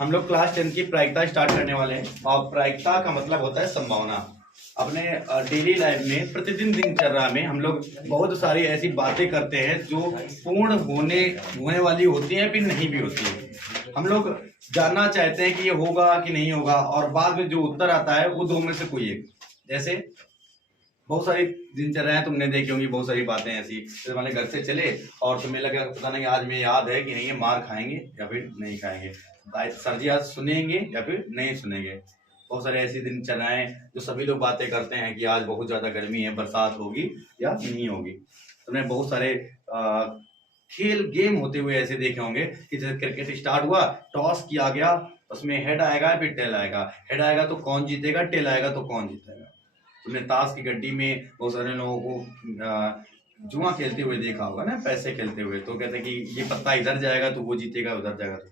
हम लोग क्लास 10 की प्रायिकता स्टार्ट करने वाले हैं और प्रायिकता का मतलब होता है संभावना। अपने डेली लाइफ में प्रतिदिन दिनचर्या में हम लोग बहुत सारी ऐसी बातें करते हैं जो पूर्ण होने वाली होती है फिर नहीं भी होती है। हम लोग जानना चाहते हैं कि ये होगा कि नहीं होगा और बाद में जो उत्तर आता है वो दो में से कोई एक। जैसे बहुत सारी दिनचर्या तुमने देखी होंगी, बहुत सारी बातें ऐसी जैसे हमारे घर से चले और तुम्हें लगा पता नहीं आज में याद है कि नहीं, ये मार खाएंगे या फिर नहीं खाएंगे, सर जी आज सुनेंगे या फिर नहीं सुनेंगे। बहुत सारे ऐसी दिनचर्याएं जो सभी लोग बातें करते हैं कि आज बहुत ज्यादा गर्मी है, बरसात होगी या नहीं होगी। तुमने बहुत सारे खेल गेम होते हुए ऐसे देखे होंगे कि जैसे क्रिकेट स्टार्ट हुआ, टॉस किया गया, उसमें हेड आएगा फिर टेल आएगा, हेड आएगा तो कौन जीतेगा, टेल आएगा तो कौन जीतेगा। तुमने ताश की गड्डी में बहुत सारे लोगों को जुआ खेलते हुए देखा होगा ना, पैसे खेलते हुए, तो कहते हैं कि ये पत्ता इधर जाएगा तो वो जीतेगा, उधर जाएगा तो।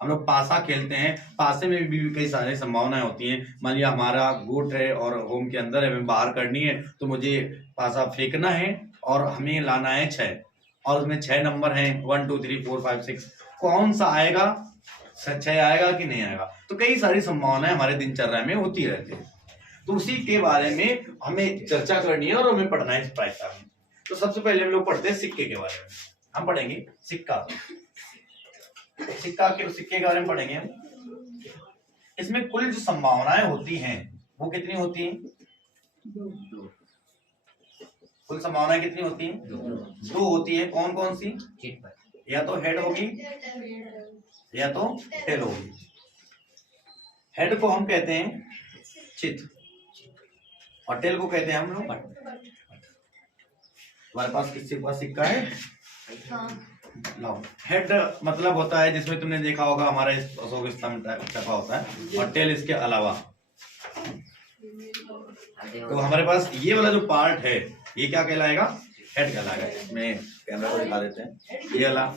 हम लोग पासा खेलते हैं, पासे में भी कई सारी संभावनाएं होती हैं। मान लिया हमारा गोट है और होम के अंदर है, हमें बाहर करनी है, तो मुझे पासा फेंकना है और हमें लाना है 6 और उसमें 6 नंबर हैं 1 2 3 4 5 6, कौन सा आएगा, 6 आएगा कि नहीं आएगा। तो कई सारी संभावनाएं हमारे दिनचर्या में होती रहती है, तो उसी के बारे में हमें चर्चा करनी है और हमें पढ़ना है इस प्रायिकता में। तो सबसे पहले हम लोग पढ़ते हैं सिक्के के बारे में। हम पढ़ेंगे सिक्का, सिक्के के बारे में पढ़ेंगे हम। इसमें कुल जो संभावनाएं होती हैं वो कितनी होती हैं? कुल संभावनाएं कितनी होती हैं? 2 होती है। कौन कौन सी? या तो हेड होगी या तो टेल होगी। हेड को हम कहते हैं चित और टेल को कहते हैं हम लोग पट। हमारे पास किसी के पास सिक्का है? लाओ। हेड मतलब होता है जिसमें तुमने देखा होगा हमारा अशोक स्तंभ छपा होता है और टेल इसके अलावा। तो हमारे पास ये वाला जो पार्ट है ये क्या कहलाएगा? हेड कहलाएगा। इसमें कैमरा को दिखा देते हैं। ये वाला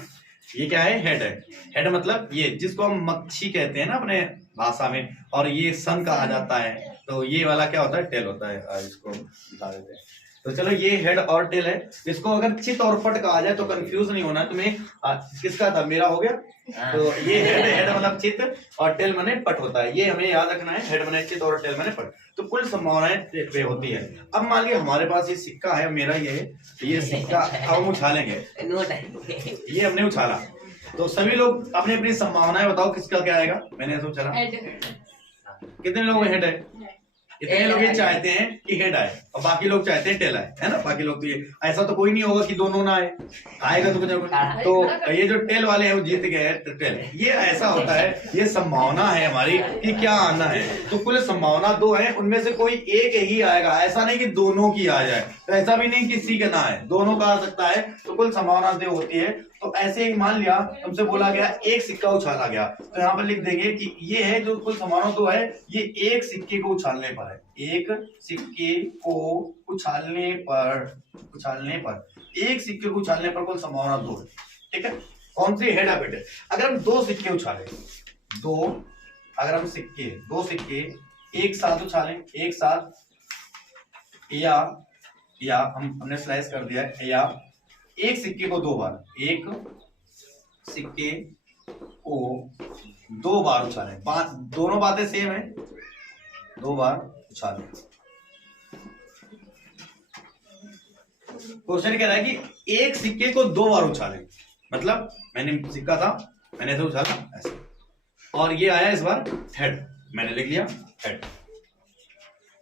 ये क्या है? हेड है। हेड मतलब ये जिसको हम मच्छी कहते हैं ना अपने भाषा में, और ये सन कहा जाता है, तो ये वाला क्या होता है? टेल होता है। इसको दिखा देते हैं। तो चलो ये हेड और टेल है। इसको अगर चित और पट कहा जाए तो कंफ्यूज नहीं होना तुम्हें। किसका था? मेरा हो गया। तो ये हेड मतलब चित और टेल माने पट होता है, ये हमें याद रखना है। हेड माने चित और टेल माने पट। तो कुल संभावनाएं पे होती है। अब मान लिया हमारे पास ये सिक्का है, मेरा ये है, ये सिक्का हम उछालेंगे, ये हमने उछाला, तो सभी लोग अपनी अपनी संभावनाएं बताओ किसका क्या आएगा। मैंने ऐसा उछाला, कितने लोग हेड है? इतने लोग ये चाहते हैं कि हेड आए और बाकी लोग चाहते हैं टेल आए, है ना। बाकी लोग तो ये ऐसा तो कोई नहीं होगा कि दोनों ना आए, आएगा तो कुछ ना कुछ। तो ये जो टेल वाले हैं वो जीत गए टेल। ये ऐसा होता है, ये संभावना है हमारी कि क्या आना है। तो कुल संभावना 2 है, उनमें से कोई एक ही आएगा। ऐसा नहीं कि दोनों की आ जाए, तो ऐसा भी नहीं किसी का ना है, दोनों का आ सकता है। तो कुल संभावना 2 होती है। तो ऐसे ही मान लिया तुमसे बोला गया एक सिक्का उछाला गया, तो यहाँ पर लिख देंगे कि ये है जो कुल संभावना 2 है, ये एक सिक्के को उछालने पर है। एक सिक्के को उछालने पर एक सिक्के को उछालने पर कुल संभावना 2 है। ठीक है। कौन सी? Head of it. अगर हम 2 सिक्के उछालें, अगर हम दो सिक्के एक साथ उछालें, एक साथ, या हमने स्लाइस कर दिया, या एक सिक्के को 2 बार, एक सिक्के को 2 बार उछालें। दोनों बातें सेम है, 2 बार उछालें। क्वेश्चन कह रहा है कि एक सिक्के को 2 बार उछालें, मतलब मैंने सिक्का था, मैंने तो उछाला ऐसे, और ये आया इस बार हेड, मैंने लिख लिया हेड।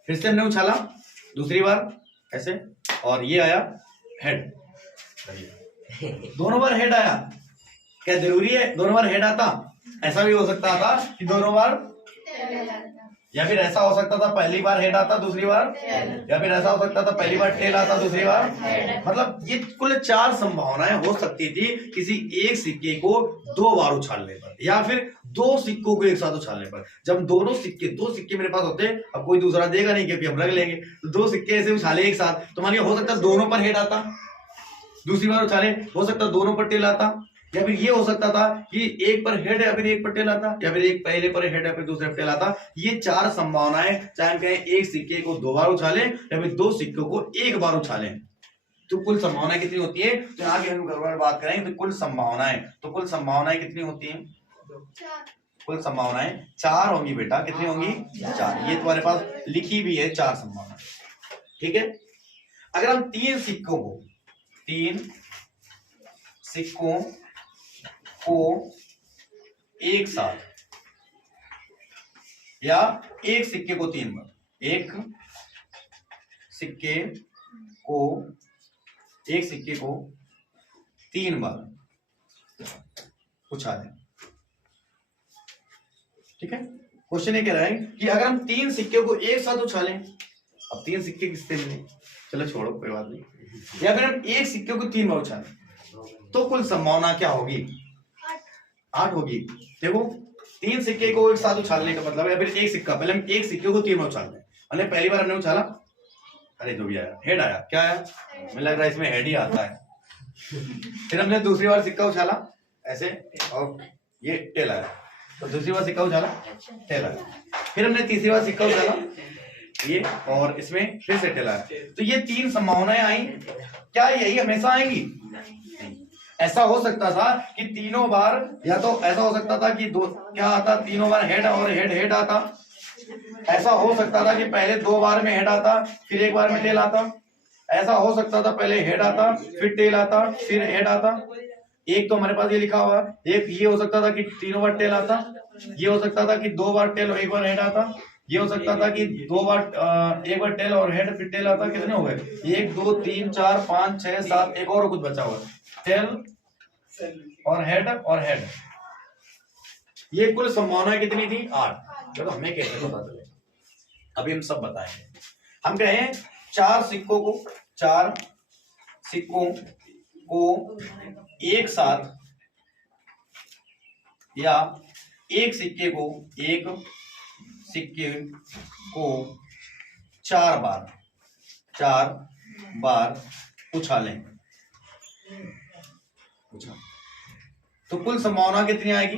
फिर से हमने उछाला दूसरी बार ऐसे, और ये आया हेड। दोनों बार हेड आया। क्या जरूरी है दोनों बार हेड आता? ऐसा भी हो सकता था कि दोनों बार, या फिर ऐसा हो सकता था पहली बार हेड आता दूसरी बार, या फिर ऐसा हो सकता था पहली बार टेल आता दूसरी बार। मतलब ये कुल 4 संभावनाएं हो सकती थी किसी एक सिक्के को 2 बार उछालने पर, या फिर 2 सिक्कों को एक साथ उछालने पर। जब दो सिक्के मेरे पास होते, अब कोई दूसरा देगा नहीं क्योंकि हम रख लेंगे, तो 2 सिक्के ऐसे उछाले एक साथ, तो मान लिया हो सकता दोनों पर हेड आता, दूसरी बार उछाले हो सकता दोनों पर टेल आता, या फिर ये हो सकता था कि एक पर हेड या फिर एक पर टेल आता, या फिर एक पहले पर हेड या फिर दूसरे पर टेल आता। ये 4 संभावनाएं, चाहे हम कहें एक सिक्के को 2 बार उछालें या फिर 2 सिक्कों को 1 बार उछालें, तो कुल संभावनाएं कितनी होती है। तो आगे हम बात करेंगे तो कुल संभावनाएं कितनी होती हैं? कुल संभावनाएं 4 होंगी बेटा। कितनी होंगी? 4। ये तुम्हारे पास लिखी भी है 4 संभावनाएं। ठीक है। अगर हम 3 सिक्कों को एक साथ, या एक सिक्के को 3 बार, एक सिक्के को 3 बार उछालें। ठीक है। क्वेश्चन ये कह रहा है कि अगर हम 3 सिक्के को एक साथ उछालें, अब 3 सिक्के किससे मिले, चलो छोड़ो कोई बात नहीं, या फिर हम एक सिक्के को 3 बार उछालें तो कुल संभावना क्या होगी? 8 होगी। देखो 3 सिक्के को एक साथ उछालने का मतलब है, या फिर एक सिक्का, पहले हम एक सिक्के को 3 बार उछाल रहे, मतलब पहली बार हमने उछाला, अरे जो भी आया हेड आया, क्या आया? मुझे लग रहा है इसमें हेड ही आता है। फिर हमने दूसरी बार सिक्का उछाला ऐसे और ये टेल आया, तो दूसरी बार सिक्का उछाला टेल आया। फिर हमने तीसरी बार सिक्का उछाला ये, और इसमें फिर से टेल आया। तो ये 3 संभावनाएं आई, क्या यही हमेशा आएंगी? ऐसा हो सकता था कि तीनों बार, या तो ऐसा हो सकता था कि दो क्या आता, तीनों बार हेड और हेड आता। ऐसा हो सकता था कि पहले 2 बार में हेड आता फिर 1 बार में टेल आता। ऐसा हो सकता था पहले हेड आता फिर टेल आता फिर हेड आता। एक तो हमारे पास ये लिखा हुआ है। एक ये हो सकता था कि तीनों बार टेल आता, ये हो सकता था कि 2 बार टेल और 1 बार हेड आता, ये हो सकता था कि 2 बार 1 बार टेल और हेड फिर टेल आता। कितने हो गए? 1 2 3 4 5 6 7, एक और कुछ बचा हुआ है, टेल और हेड। ये कुल संभावना कितनी थी? 8। चलो हमें कैसे पता चले, अभी हम सब बताएंगे। हम कहें 4 सिक्कों को एक साथ, या एक सिक्के को 4 बार उछालें, तो कुल संभावना कितनी आएगी?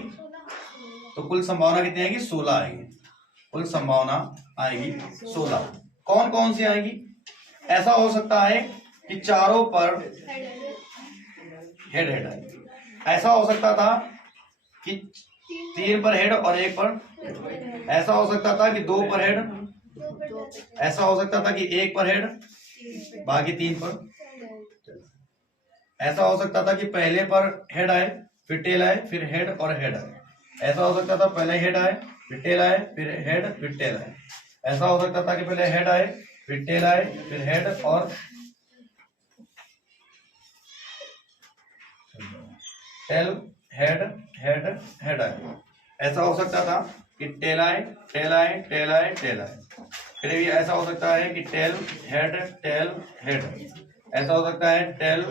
16 आएगी। कुल संभावना आएगी 16। कौन कौन सी आएगी? ऐसा हो सकता है कि चारों पर हेड आएगी। ऐसा हो सकता था कि 3 पर हेड और 1 पर। ऐसा हो सकता था कि 2 पर हेड। ऐसा हो सकता था कि 1 पर हेड बाकी 3 पर। ऐसा हो सकता था कि पहले पर हेड आए फिर टेल आए फिर हेड और हेड आए। ऐसा हो सकता था पहले हेड आए फिर टेल आए फिर हेड फिर टेल आए। ऐसा हो सकता था कि पहले हेड आए फिर टेल आए फिर हेड और टेल हेड आए। ऐसा हो सकता था कि टेल आए टेल आए टेल आए टेल आए। फिर भी ऐसा हो सकता है कि टेल हेड। ऐसा हो सकता है टेल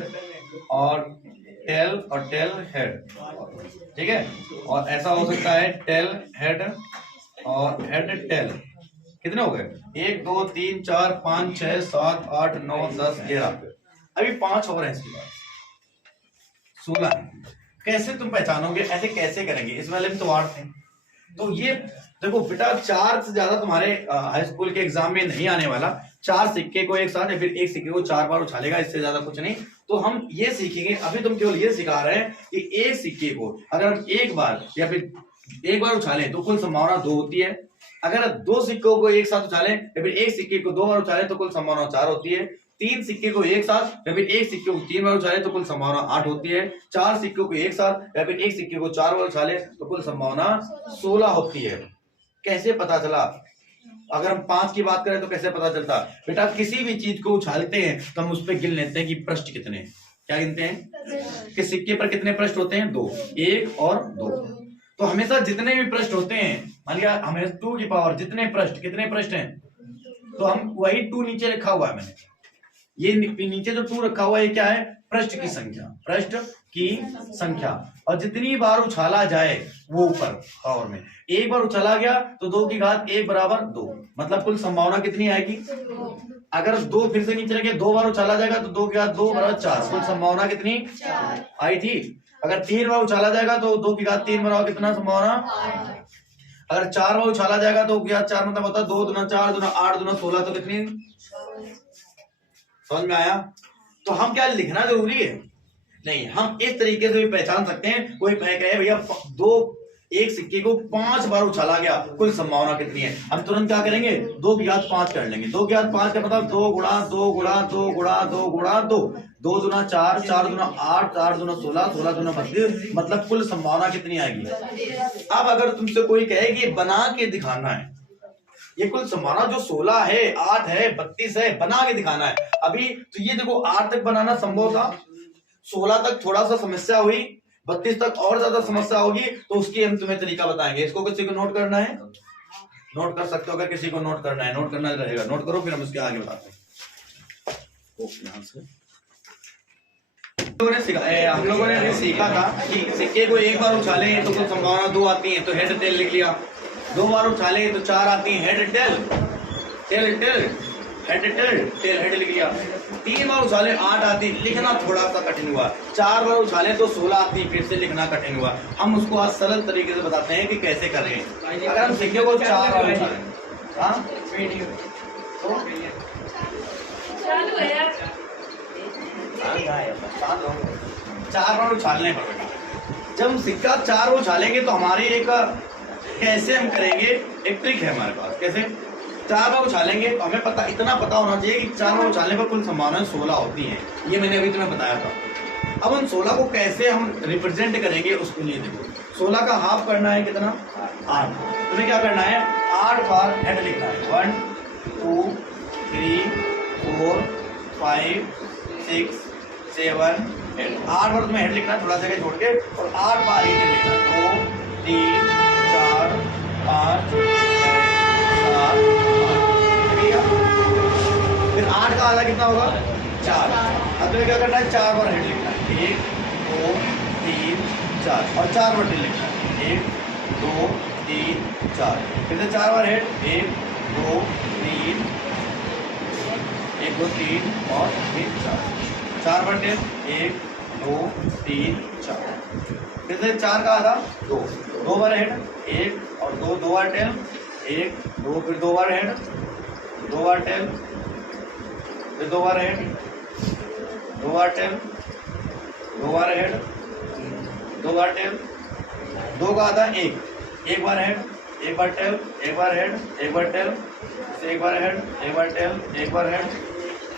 और टेल हेड। ठीक है। और ऐसा हो सकता है टेल हेड और हेड टेल। कितने हो गए? 1 2 3 4 5 6 7 8 9 10 11। अभी 5 और हैं इसके बाद 16 है। कैसे तुम पहचानोगे? ऐसे कैसे करेंगे? इस वाले में तो 8 थे। तो ये देखो बेटा, 4 से ज्यादा तुम्हारे हाई स्कूल के एग्जाम में नहीं आने वाला। 4 सिक्के को एक साथ या फिर एक सिक्के को 4 बार उछालेगा, इससे ज्यादा कुछ नहीं। तो हम ये सीखेंगे, अभी तुम केवल ये सिखा रहे हैं कि एक सिक्के को अगर हम 1 बार या फिर 1 बार उछालें तो कुल संभावना 2 होती है। अगर 2 सिक्कों को एक साथ उछालें या फिर एक सिक्के को 2 बार उछालें तो कुल संभावना 4 होती है। 3 सिक्के को एक साथ या फिर एक सिक्के को 3 बार उछाले तो कुल संभावना 8 होती है। 4 सिक्कों को एक साथ या फिर एक सिक्के को 4 बार उछाले तो कुल संभावना 16 होती है। कैसे पता चला? अगर हम 5 की बात करें तो कैसे पता चलता? बेटा किसी भी चीज को उछालते हैं तो हम उस पर गिन लेते हैं कि पृष्ठ कितने हैं। क्या गिनते हैं कि सिक्के पर कितने पृष्ठ होते हैं? 2, 1 और 2। तो हमेशा जितने भी पृष्ठ होते हैं, मान लिया हमें 2 की पावर जितने पृष्ठ, कितने पृष्ठ हैं, तो हम वही 2 नीचे रखा हुआ है मैंने। ये नीचे जो 2 रखा हुआ है क्या है? पृष्ठ की संख्या। और जितनी बार उछाला जाए वो ऊपर पावर में। 1 बार उछाला गया तो 2 की घात 1 बराबर 2, मतलब कुल संभावना कितनी आएगी? अगर 2 फिर से नीचे रखे, 2 बार उछाला जाएगा तो 2 की घात 2 बराबर 4, कुल संभावना कितनी आई थी? अगर 3 बार उछाला जाएगा तो 2 की घात 3 बराबर कितना संभावना? अगर 4 बार उछाला जाएगा तो 4 मतलब होता है 2 दूना 4 दूना 8 दूना 16, तो कितनी? समझ में आया? तो हम क्या लिखना जरूरी है? नहीं, हम इस तरीके से भी पहचान सकते हैं। कोई कहे भैया 2 एक सिक्के को 5 बार उछाला गया, कुल संभावना कितनी है? हम तुरंत क्या करेंगे, 2 की घात 5 कर लेंगे। 2 की घात 5 का मतलब 2 गुणा 2 गुणा 2 गुणा 2 गुणा 2, 2 दूना 4, 4 दूना 8, 4 दूना 16, 16 दूना 32, मतलब कुल संभावना कितनी आएगी? अब अगर तुमसे कोई कहे कि बना के दिखाना है, ये कुल संभावना जो 16 है, 8 है, 32 है, बना के दिखाना है। अभी तो ये देखो 8 तक बनाना संभव था, 16 तक थोड़ा सा समस्या हुई, 32 तक और ज्यादा समस्या होगी, तो उसकी हम तुम्हें तरीका बताएंगे। इसको किसी को नोट करना है, नोट कर सकते हो, अगर किसी को नोट करना है, नोट करना रहेगा, नोट करो, फिर हम उसके आगे बताते हैं। यहाँ से हम लोगों ने सीखा था कि सिक्के को एक बार उछाले तो कुछ संभावना 2 आती है, तो हेड टेल लिख लिया। 2 बार उछाले तो 4 आती है, head tail tail tail head tail tail head लिख लिया। 3 बार उछाले 8 आती, लिखना थोड़ा सा कठिन हुआ। 4 बार उछाले तो 16 आती, फिर से लिखना कठिन हुआ। हम उसको आज सरल तरीके से बताते हैं कि कैसे करें। अगर हम सिक्के को 4 बार उछालें, हाँ तो 4 बार उछालने पर, जब हम सिक्का 4 बार उछालेंगे तो हमारी एक कैसे हम करेंगे, एक ट्रिक है हमारे पास। कैसे? 4 बार उछालेंगे तो हमें पता, इतना पता होना चाहिए कि 4 बार उछालने पर कुल संभावना 16 होती है। ये मैंने अभी तुम्हें बताया था। अब उन 16 को कैसे हम रिप्रेजेंट करेंगे उसके लिए देखो, 16 का हाफ करना है कितना, 8। तुम्हें क्या करना है, 8 बार हेड लिखना है। 1 2 3 4 5 6 7 8। 8 बार तुम्हें हेड लिखना है, थोड़ा सा जगह छोड़ के, और 8 बार हेड लिखना है। 2 3 4 5 6 7 8। फिर 8 का आधा कितना होगा, 4। अब तुम्हें क्या करना है, 4 बार हेड लिखना है। 1 2 3 4, और 4 बार हेड लिखना है। 1 2 3 4, फिर से 4 बार हेड। 1 2 3 1 2 3 और 3 4, 4 बार टेल। 1 2 3 4, फिर से 4 का आधा 2, 2 बार हेड। 1 और 2, 2 बार टेल। 1 2, फिर 2 बार हेड, 2 बार टेल, फिर 2 बार हेड, 2 बार टेल, 2 बार हेड, 2 बार टेल, 2 का आधा 1, 1 बार हेड, 1 बार टेल, 1 बार हेड, 1 बार टेल, 1 बार हेड, 1 बार टेल, 1 बार हेड,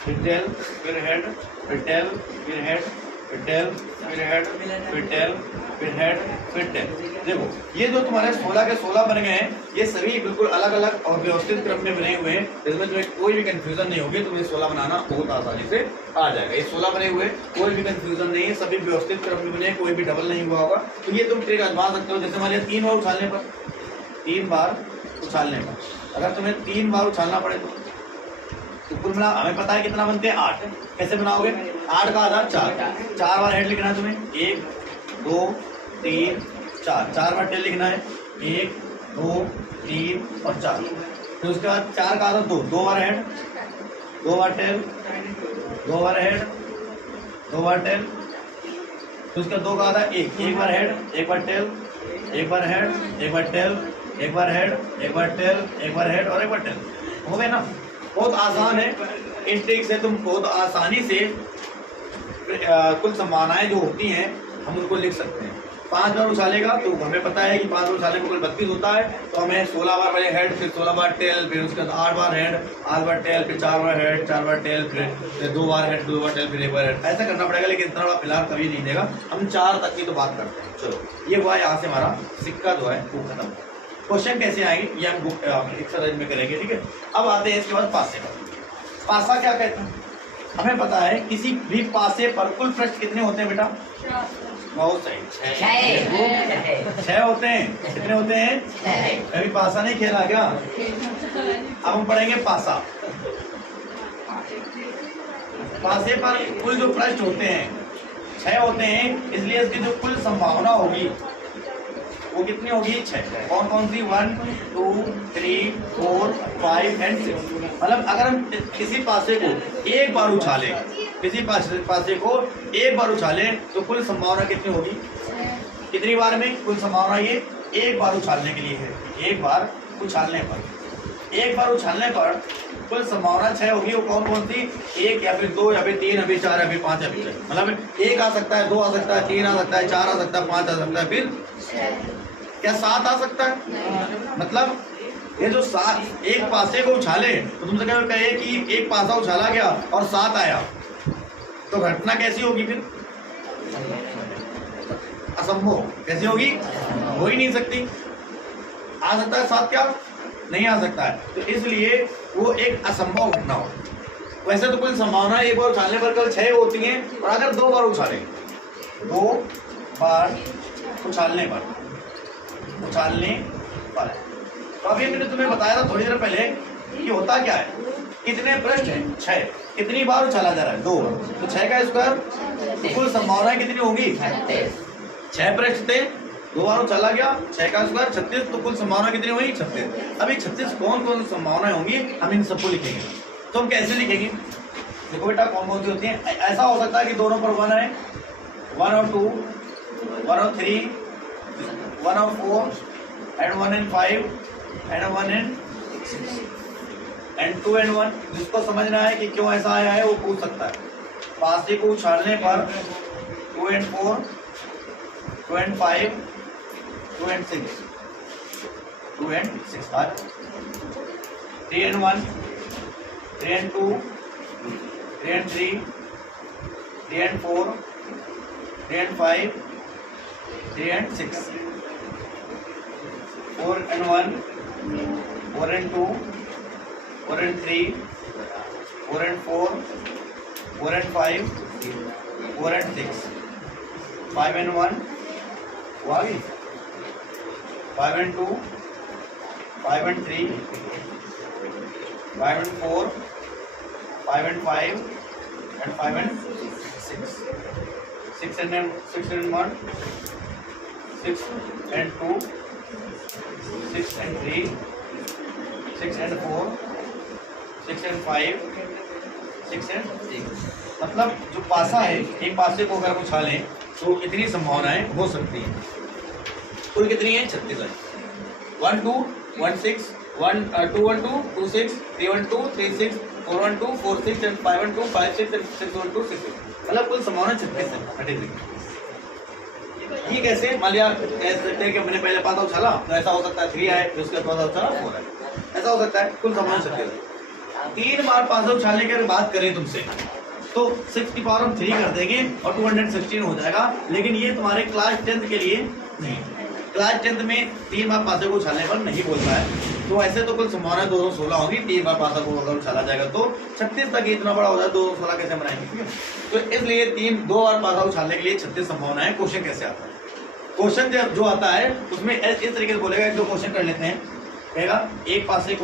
फिर टेल, फिर हेड, फिर टेल, फिर हेड, फिर टेल, फिर हेड, फिर टेल, फिर हेड, फिर टेल। देखो ये जो तुम्हारे 16 के 16 बन गए हैं, ये सभी बिल्कुल अलग अलग और व्यवस्थित क्रम में बने हुए हैं, इसमें तुम्हें कोई भी कंफ्यूजन नहीं होगी। तुम्हें 16 बनाना बहुत आसानी से आ जाएगा। ये 16 बने हुए, कोई भी कंफ्यूजन नहीं है, सभी व्यवस्थित क्रम में बने, कोई भी डबल नहीं हुआ होगा। तो ये तुम ट्रिक आजमा सकते हो। जैसे मान लिया 3 बार उछालने पर, 3 बार उछालने पर अगर तुम्हें 3 बार उछालना पड़े तो कुल मिला हमें पता है कितना बनते हैं, 8। कैसे बनाओगे, 8 का आधा 4, 4 बार हेड लिखना है तुम्हें। 1 2 3 4, 4 बार टेल लिखना है। 1 2 3 और 4, फिर उसके बाद 4 का आधा 2, 2 बार हेड, 2 बार टेल, 2 बार हेड, 2 बार टेल, फिर उसका 2 का आधा 1, 1 बार हेड, 1 बार टेल, 1 बार हेड, 1 बार टेल, 1 बार हेड, 1 बार टेल, 1 बार हेड और 1 बार टेल। हो गए ना? बहुत आसान है। इस ट्रिक से तुम बहुत आसानी से कुल संभावनाएं जो होती हैं हम उनको लिख सकते हैं। 5 बार उछालेगा तो हमें पता है कि 5 बार उछालने को कुल 32 होता है, तो हमें 16 बार पहले हेड, फिर 16 बार टेल, फिर उसके बाद 8 बार हेड, 8 बार टेल, फिर 4 बार हेड, 4 बार टेल, फिर 2 बार हेड, 2 बार टेल, फिर 1 बार हेड। ऐसा करना पड़ेगा, लेकिन इतना बड़ा फिलहाल कभी नहीं देगा। हम 4 तक की तो बात करते हैं। चलो ये हुआ, यहाँ से हमारा सिक्का जो है वो खत्म। क्वेश्चन कैसे आएंगे ये हम एक्सरसाइज में करेंगे, ठीक है। अब आते हैं इसके बाद पासे पर। पासा क्या कहते हैं, हमें पता है किसी भी पासे पर कुल पृष्ठ कितने होते हैं बेटा, बहुत सही, 6 होते हैं। कितने होते हैं, कभी पासा नहीं खेला क्या? अब हम पढ़ेंगे पासा। पासे पर कुल जो पृष्ठ होते हैं 6 होते हैं, इसलिए इसकी जो कुल संभावना होगी वो कितनी होगी, 6। कौन कौन सी, 1 2 3 4 5 एंड 6। मतलब अगर हम किसी पासे को एक बार उछाले, किसी पासे को एक बार उछाले तो कुल संभावना कितनी होगी, कितनी बार में कुल संभावना, ये एक बार उछालने के लिए है। एक बार उछालने पर, एक बार उछालने पर कुल संभावना 6 होगी। वो कौन कौन सी, 1 या फिर 2 या फिर 3 या फिर 4 या फिर 5 या फिर 6। मतलब 1 आ सकता है, 2 आ सकता है, 3 आ सकता है, 4 आ सकता है, 5 आ सकता है, फिर क्या 7 आ सकता है? मतलब ये जो 7 एक पासे को उछाले तो तुमसे कहे कि एक पासा उछाला गया और 7 आया, तो घटना कैसी होगी फिर? असंभव। कैसी होगी? हो ही नहीं सकती। आ सकता है 7? क्या नहीं आ सकता है। तो इसलिए वो एक असंभव घटना हो। वैसे तो कुल संभावना एक बार उछालने पर कल 6 होती हैं, और अगर 2 बार उछाले, 2 बार उछालने पर तो अभी मैंने तुम्हें बताया था थोड़ी देर पहले कि होता क्या है। कितने पृष्ठ हैं? 6। कितनी बार उछाला जा रहा है? 2। तो 6 का स्क्वायर, तो कुल संभावनाएं कितनी होंगी? 6 पृष्ठ थे, 2 बार उछाला गया, 6 का स्क्वायर 36, तो कुल संभावना कितनी हुई? 36। अभी 36 कौन कौन संभावनाएं होंगी हम इन सबको लिखेंगे। तो हम कैसे लिखेंगे? देखो बेटा, कौन कौन सी होती है। ऐसा हो सकता है कि दोनों पर 1 है, 1 और 2, 1 और 3, 1 और 4, and 1 and 5, and 1 and 2 and 1। जिसको समझना है कि क्यों ऐसा आया है वो पूछ सकता है। पासे को उछालने पर 2 and 4, 2 and 5, 2 and 6, 2 and 6 bar, 3 and 1, 3 and 2, 3 and 3, 3 and 4, 3 and 5, 3 and 6, 4 and 1, 4 and 2, 4 and 3, 4 and 4, 4 and 5, 4 and 6, 5 and 1, 5 and 2, 5 and 3, 5 and 4, 5 and 5, and 5 and 6, 6 and 1, 6 and 2, 6 and 3, 6 and 4, 6 and 5, 6 and 6। मतलब जो पासा है, एक पासे को अगर उछालें तो कितनी संभावनाएं हो सकती हैं? कुल कितनी है? 36 है। 1 2 1 6 1 2 1 2 2 6 3 1 2 3 6 4 1 2 4 6 and 5 1 2 5 6 and 6 1 2 6। मतलब कुल संभावना 36 है। 36 ये कैसे? मान लिया कह सकते हैं कि हमने पहले पासा उछाला तो ऐसा हो सकता है 3 है, फिर उसके बाद पासा उछाला 4 है, ऐसा हो सकता है। कुल संभावना 36 है। 3 बार पासा उछालने की अगर बात करें तुमसे तो 6 की पावर हम 3 कर देंगे और 216 हो जाएगा। लेकिन ये तुम्हारे क्लास 10th के लिए नहीं। क्लास 10th में 3 बार पासे को उछालने पर नहीं बोलता है। तो ऐसे तो कुल संभावना 216 होगी। 3 बार पासा को अगर उछाला जाएगा तो 36 तक इतना बड़ा हो जाए, 216 कैसे बनाएंगे? ठीक है, तो इसलिए 2 बार पासा उछालने के लिए 36 संभावना है। क्वेश्चन कैसे आता है? क्वेश्चन जो आता है उसमें इस तरीके से बोलेगा। एक दो क्वेश्चन कर लेते हैं। कहेगा एक पासे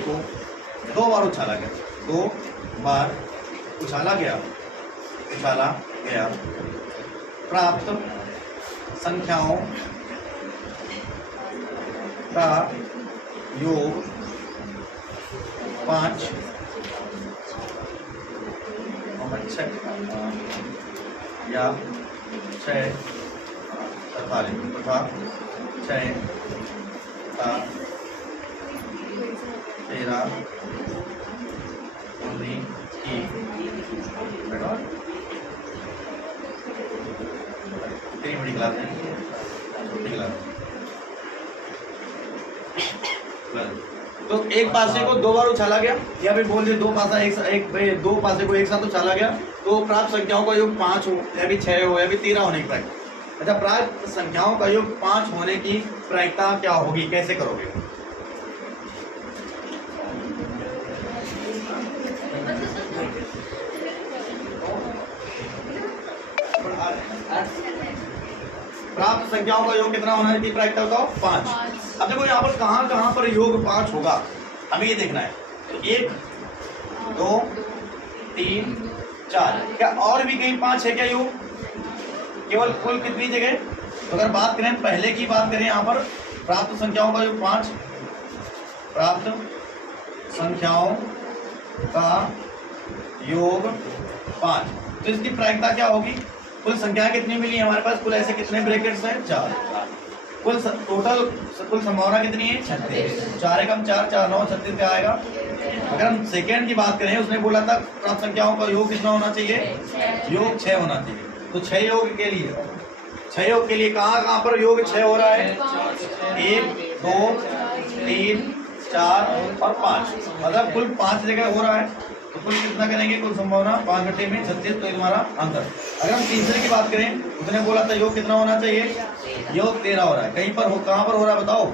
को 2 बार उछाला गया, 2 बार उछाला गया प्राप्त संख्याओं का योग 5 या 6 तथा 6 का 13 की कितनी बड़ी क्लास है? छोटी क्लास। तो एक पासे को 2 बार उछाला गया, या फिर बोल दिए 2 पासे को एक साथ उछाला गया तो प्राप्त संख्याओं का योग 5 हो, या भी 6 हो, या भी 13 होने की प्रायिकता। अच्छा, प्राप्त संख्याओं का योग 5 होने की प्रायिकता क्या होगी? कैसे करोगे? प्राप्त संख्याओं का योग कितना होने की प्रायिकता बताओ? 5। अब देखो यहाँ पर कहाँ पर योग 5 होगा हमें ये देखना है। तो 1 2 3 4, क्या और भी कहीं 5 है क्या योग? केवल कुल कितनी जगह? तो अगर बात करें, पहले की बात करें, यहाँ पर प्राप्त संख्याओं का योग 5, प्राप्त संख्याओं का योग 5, तो इसकी प्रायिकता क्या होगी? कुल संख्या कितनी मिली हमारे पास? कुल ऐसे कितने ब्रैकेट्स हैं? 4। कुल संभावना कितनी है? 36। 4 एकम 4, 4 9 36 क्या आएगा? अगर हम सेकेंड की बात करें, उसने बोला था प्राप्त संख्याओं का योग कितना होना चाहिए? योग 6 होना चाहिए। तो 6 योग के लिए छह योग के लिए कहाँ पर योग 6 हो रहा है? 1 2 3 4 और 5, मतलब कुल 5 जगह हो रहा है। तो कुल कितना करेंगे? कुल संभावना 5 घंटे में 36, तो तुम्हारा आंसर। अगर हम तीसरे की बात करें, उसने बोला था योग कितना होना चाहिए? योग 13 हो रहा है। कहीं पर कहाँ पर हो रहा है बताओ?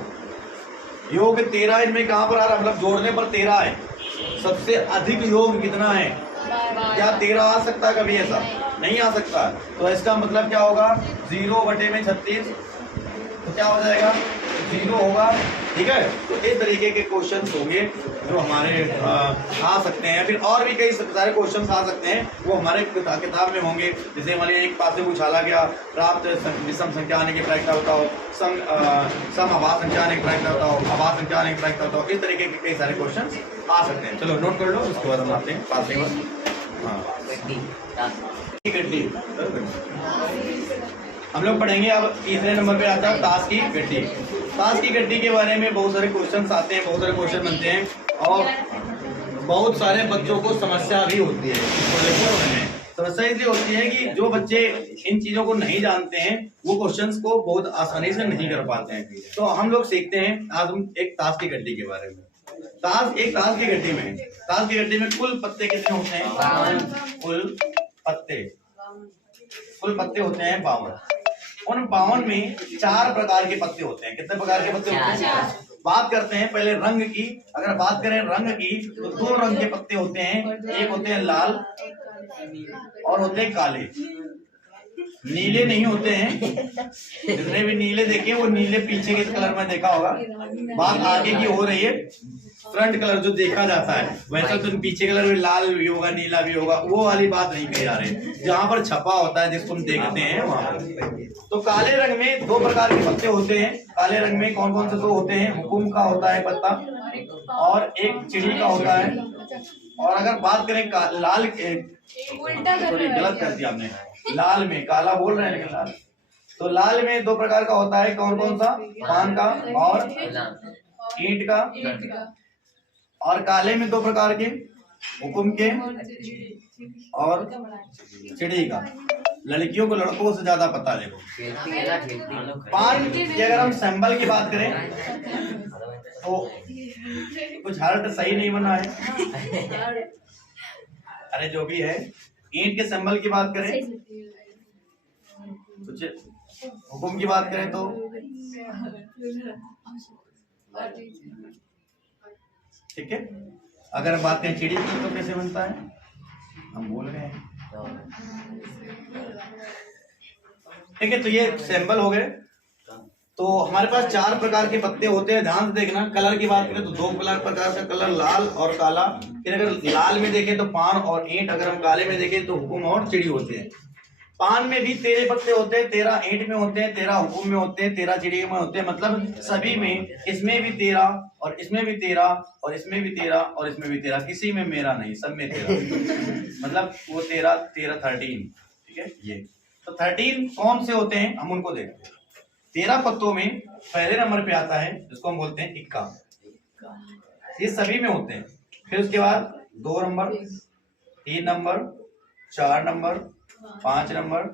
योग 13 इनमें कहाँ पर आ रहा है? मतलब जोड़ने पर 13 है। सबसे अधिक योग कितना है? क्या 13 आ सकता है कभी? ऐसा नहीं आ सकता। तो इसका मतलब क्या होगा? 0/36, तो क्या हो जाएगा? 0 होगा। ठीक है, तो इस तरीके के क्वेश्चन होंगे जो हमारे आ सकते हैं। फिर और भी कई सारे क्वेश्चन आ सकते हैं, वो हमारे किताब में होंगे। जैसे मान लीजिए एक पास से पूछा गया, प्राप्त विषम संख्या आने की प्रायिकता बताओ, सम आभास संख्या आने की प्रायिकता बताओ, आभास संख्या आने की प्रायिकता बताओ। इस तरीके के कई सारे क्वेश्चन आ सकते हैं। चलो नोट कर लो, उसके बाद हम आते हैं पास के बाद। हम लोग पढ़ेंगे अब तीसरे नंबर पे आता है ताश की गड्डी। ताश की गड्डी के बारे में बहुत सारे क्वेश्चंस आते हैं, बहुत सारे क्वेश्चन बनते हैं, और बहुत सारे बच्चों को समस्या भी होती है। समस्या इसलिए होती है कि जो बच्चे इन चीजों को नहीं जानते हैं वो क्वेश्चंस को बहुत आसानी से नहीं कर पाते हैं। तो हम लोग सीखते हैं आज हम एक ताश की गड्डी के बारे में। ताश की गड्डी में, ताश की गड्डी में कुल पत्ते कितने होते हैं? कुल पत्ते होते हैं 52। उन 52 में 4 प्रकार के पत्ते होते हैं। कितने प्रकार के पत्ते होते हैं? बात करते हैं पहले रंग की। अगर बात करें रंग की तो 2 रंग के पत्ते होते हैं, एक होते हैं लाल और होते हैं काले। नीले नहीं होते हैं। जितने भी नीले देखे वो नीले पीछे के कलर में देखा होगा। बात आगे की हो रही है, फ्रंट कलर जो देखा जाता है, वैसा तो पीछे कलर में लाल भी होगा, नीला भी होगा, वो वाली बात नहीं कही जा रही। जहां पर छपा होता है जिसको हम देखते हैं वहां पर। तो काले रंग में 2 प्रकार के पत्ते होते हैं। काले रंग में कौन कौन से 2 होते हैं? हुकुम का होता है पत्ता और एक चिड़ी का होता है। और अगर बात करें लाल, गलत कर दिया आपने, लाल में काला बोल रहे हैं लेकिन लाल, तो लाल में 2 प्रकार का होता है। कौन कौन सा? पान का और ईंट का। और काले में 2 प्रकार के, हुकुम के और चिड़ी का। लड़कियों को लड़कों से ज्यादा पता है। देखो पान की अगर हम सिंबल की बात करें तो कुछ हार्ट सही नहीं बना है, अरे जो भी है। ईंट के सिंबल की बात करें, कुछ हुकुम की बात करें तो ठीक है। अगर हम बात करें चिड़ी की तो कैसे बनता है? हम भूल गए। ठीक है, तो ये सिंबल हो गए। तो हमारे पास 4 प्रकार के पत्ते होते हैं। ध्यान से देखना। कलर की बात करें तो 2 प्रकार का कलर, लाल और काला। फिर अगर लाल में देखें तो पान और ईंट, अगर हम काले में देखें तो हुकुम और चिड़ी होते हैं। पान में भी 13 पत्ते होते हैं, 13 ईंट में होते हैं, 13 हुकुम में होते हैं, 13 चिड़ी में होते हैं। मतलब सभी में, इसमें भी 13 और इसमें भी 13 और इसमें भी 13 और इसमें भी 13, किसी में मेरा नहीं, सब में 13। मतलब वो 13 13 ठीक है। ये तो 13 कौन से होते हैं हम उनको देखते हैं। 13 पत्तों में पहले नंबर पे आता है जिसको हम बोलते हैं इक्का। ये सभी में होते हैं। फिर उसके बाद 2 number, 3 number, 4 number, 5 number,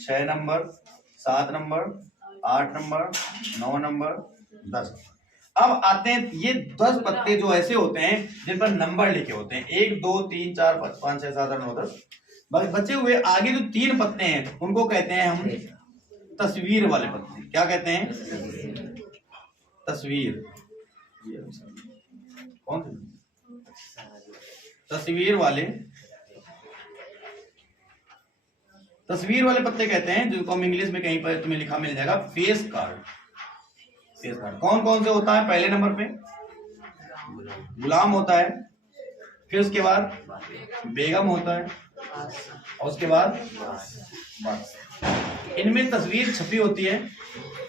6 number, 7 number, 8 number, 9 number, 10। अब आते हैं ये 10 पत्ते जो ऐसे होते हैं जिन पर नंबर लिखे होते हैं, 1 2 3 4 5 6 7 8 9 10। बचे हुए आगे जो 3 पत्ते हैं उनको कहते हैं हम तस्वीर वाले पत्ते। क्या कहते हैं? तस्वीर। कौन से? तस्वीर वाले पत्ते कहते हैं, जिनको हम इंग्लिश में कहीं पर तुम्हें लिखा मिल जाएगा फेस कार्ड। फेस कार्ड कौन कौन से होता है? पहले नंबर पे गुलाम होता है, फिर उसके बाद बेगम होता है और उसके बाद इनमें तस्वीर छपी होती है।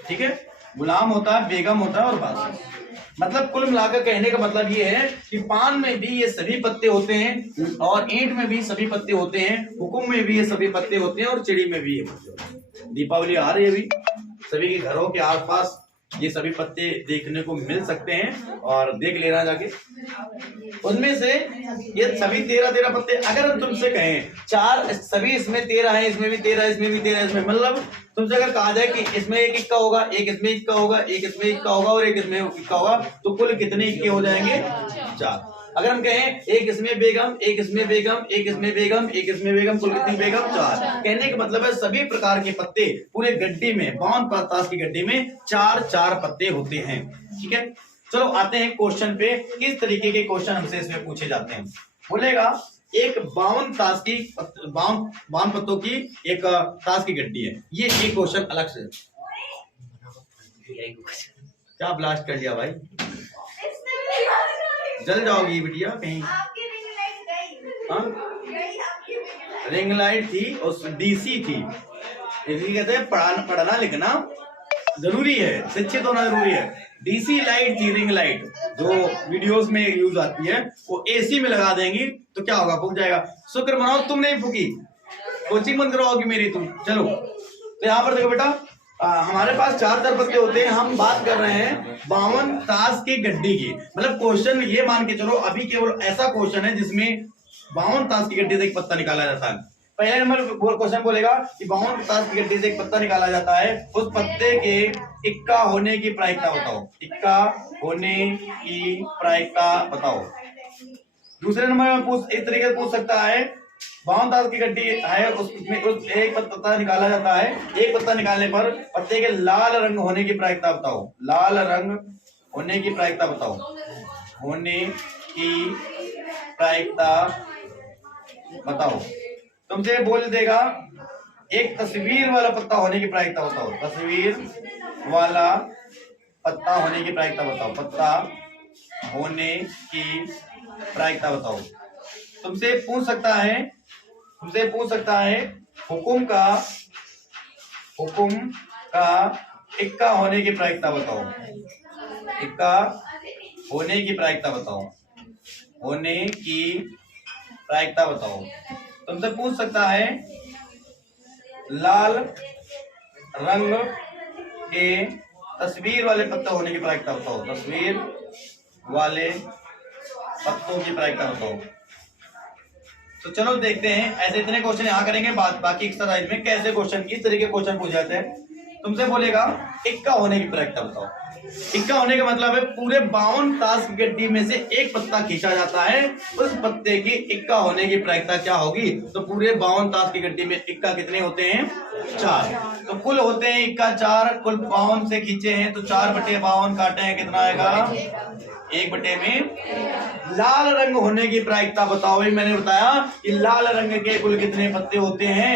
ठीक है, गुलाम होता है, बेगम होता है और बादशाह। मतलब कुल मिलाकर कहने का मतलब ये है कि पान में भी ये सभी पत्ते होते हैं और ईंट में भी सभी पत्ते होते हैं, हुकुम में भी ये सभी पत्ते होते हैं और चिड़ी में भी ये पत्ते होते हैं। दीपावली आ रही है अभी, सभी के घरों के आसपास ये सभी पत्ते देखने को मिल सकते हैं और देख लेना जाके। उनमें से ये सभी 13 पत्ते, अगर हम तुमसे कहें चार सभी इसमें 13 है, इसमें भी 13, इसमें भी 13, इसमें मतलब तुमसे अगर कहा जाए कि इसमें एक इक्का होगा, एक इसमें इक्का होगा, एक इसमें इक्का होगा और एक इसमें इक्का होगा, तो कुल कितने इक्के हो जाएंगे? 4। अगर हम कहें एक इसमें बेगम, एक इसमें बेगम, एक इसमें बेगम, एक इसमें बेगम, कुल कितनी बेगम? 4। कहने का मतलब है सभी प्रकार के पत्ते पूरे गड्डी में 52 ताश की गड्डी में 4 पत्ते होते हैं। ठीक है, चलो आते हैं क्वेश्चन पे। किस तरीके के क्वेश्चन हमसे इसमें पूछे जाते हैं? बोलेगा एक 52 ताश की 52 पत्तों की एक ताश की गड्डी है। ये एक क्वेश्चन अलग से। क्या ब्लास्ट कर लिया भाई? जल जाओगी बिटिया कहीं। रिंग लाइट थी और डीसी थी। इसलिए कहते हैं पढ़ना लिखना जरूरी है, शिक्षित होना जरूरी है। डीसी लाइट थी, रिंग लाइट जो वीडियोस में यूज आती है, वो एसी में लगा देंगी तो क्या होगा? फूक जाएगा। शुक्र मनाओ तुम नहीं फूकी, कोचिंग बंद करवाओगी मेरी तुम। चलो तो यहाँ पर देखो बेटा, हमारे पास 4 पत्ते होते हैं। हम बात कर रहे हैं 52 ताश की गड्डी की। मतलब क्वेश्चन ये मान के चलो अभी केवल ऐसा क्वेश्चन है जिसमें 52 ताश की गड्डी से एक पत्ता निकाला जाता है। पहले नंबर क्वेश्चन बोलेगा कि 52 ताश की गड्डी से एक पत्ता निकाला जाता है, उस पत्ते के इक्का होने की प्रायिकता बताओ। इक्का होने की प्रायिकता बताओ। दूसरे नंबर में इस तरीके से पूछ सकता है 52 ताश की गड्डी है, उसमें एक पत्ता निकाला जाता है। एक पत्ता निकालने पर पत्ते के लाल रंग होने की प्रायिकता बताओ। लाल रंग होने की प्रायिकता बताओ। होने की प्रायिकता बताओ। तुमसे बोल देगा एक तस्वीर वाला पत्ता होने की प्रायिकता बताओ। तस्वीर वाला पत्ता होने की प्रायिकता बताओ। पत्ता होने की प्रायिकता बताओ। तुमसे पूछ सकता है हुकुम का इक्का होने की प्रायिकता बताओ। इक्का होने की प्रायिकता बताओ। होने की प्रायिकता बताओ। तुमसे पूछ सकता है लाल रंग के तस्वीर वाले पत्ते होने की प्रायिकता बताओ। तस्वीर वाले पत्तों की प्रायिकता बताओ। तो चलो देखते हैं, ऐसे इतने क्वेश्चन यहाँ करेंगे। बाकी एक्सरसाइज में कैसे क्वेश्चन किस तरीके क्वेश्चन पूछ जाते हैं। तुमसे बोलेगा इक्का होने की प्रायिकता बताओ। इक्का होने का मतलब है पूरे 52 ताश की गड्डी में से एक पत्ता खींचा जाता है, उस पत्ते की इक्का होने की प्रायिकता क्या होगी? तो पूरे 52 ताश की गड्डी में इक्का कितने होते हैं? 4। तो कुल होते हैं इक्का 4। कुल 52 से खींचे हैं तो 4/52 काटे हैं, कितना आएगा? 1 में। लाल रंग होने की प्रायिकता बताओ। मैंने बताया कि लाल रंग के कुल कितने पत्ते होते हैं?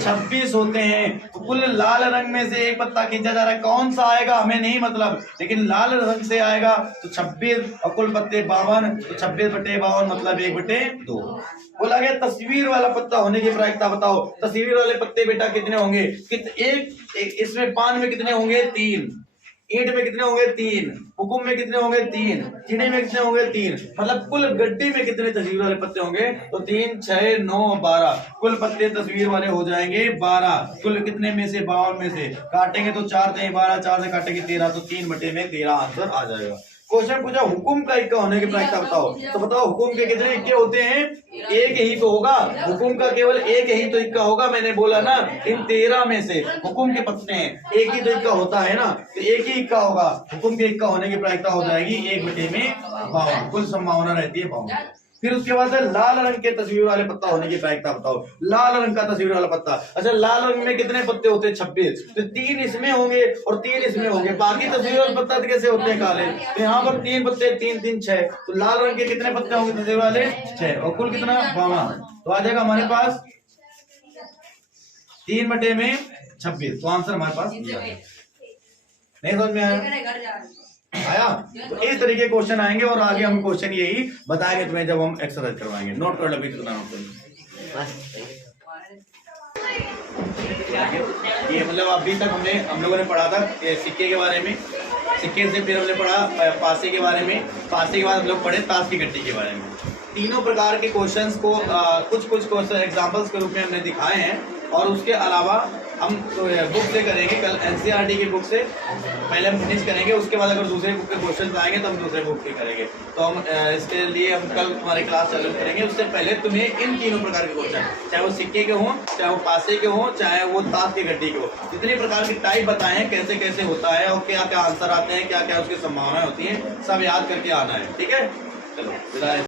26 होते हैं। तो कुल लाल रंग में से एक पत्ता खींचा जा रहा है, कौन सा आएगा हमें नहीं मतलब, लेकिन लाल रंग से आएगा तो 26 और कुल पत्ते 52, तो 26/52 मतलब 1/2। बोला गया तस्वीर वाला पत्ता होने की प्रायिकता बताओ। तस्वीर वाले पत्ते बेटा कितने होंगे? एक इसमें पान में कितने होंगे? 3। ईंट में कितने होंगे? 3। हुकुम में कितने होंगे? 3। चिड़ी में कितने होंगे? 3। मतलब कुल गड्डी में कितने तस्वीर वाले पत्ते होंगे? तो 3, 6, 9, 12 कुल पत्ते तस्वीर वाले हो जाएंगे 12। कुल कितने में से? 52 में से काटेंगे तो 4 से 12, 4 से काटेंगे 13, तो 3/13 आंसर आ जाएगा। क्वेश्चन पूछा हुकुम का इक्का होने की प्रायिकता बताओ। तो बताओ हुकुम के कितने इक्के होते हैं? एक ही तो होगा। हुकुम का केवल एक ही तो इक्का होगा। मैंने बोला ना इन 13 में से हुकुम के पत्ते हैं, एक ही तो इक्का होता है ना, तो एक ही इक्का होगा। हुकुम के इक्का होने की प्रायिकता हो जाएगी 1/52। कुल संभावना रहती है 52। फिर उसके बाद लाल रंग के तस्वीर वाले पत्ता होने की प्रायिकता बताओ। लाल रंग का तस्वीर वाला पत्ता, अच्छा लाल रंग में कितने पत्ते होते हैं? 26। तो 3 इसमें होंगे और 3 इसमें होंगे। बाकी तस्वीर वाले पत्ता कैसे होते हैं? काले। तो यहाँ पर 3 पत्ते, 3, 3, 6। तो लाल रंग के कितने पत्ते होंगे तस्वीर वाले? 6। और कुल कितना? 52। तो आ जाएगा हमारे पास 3/26। तो आंसर हमारे पास नहीं समझ में आया? तो इस तरीके के क्वेश्चन आएंगे और आगे हम क्वेश्चन यही बताएंगे तुम्हें जब हम एक्सरसाइज करवाएंगे। नोट कर लो अभी कितना नोट ये मतलब अभी तक हम लोगों ने पढ़ा था सिक्के के बारे में। सिक्के से फिर हमने पढ़ा पासे के बारे में। पासे के बाद हम लोग पढ़े ताश की गड्डी के बारे में। तीनों प्रकार के क्वेश्चंस को कुछ क्वेश्चन एग्जांपल्स के रूप में हमने दिखाए हैं। और उसके अलावा हम बुक से करेंगे, कल एनसीईआरटी की बुक से पहले हम फिनिश करेंगे, उसके बाद अगर दूसरे बुक के क्वेश्चन आएंगे तो हम दूसरे बुक के करेंगे। तो हम इसके लिए हम कल तुम्हारी क्लास चालू करेंगे। उससे पहले तुम्हें इन तीनों प्रकार के क्वेश्चन, चाहे वो सिक्के के हों, चाहे वो पासे के हों, चाहे वो ताश की गड्डी के हो, जितने प्रकार के टाइप बताए हैं कैसे कैसे होता है और क्या क्या आंसर आते हैं, क्या क्या उसकी संभावनाएं होती हैं, सब याद करके आना है। ठीक है, चलो।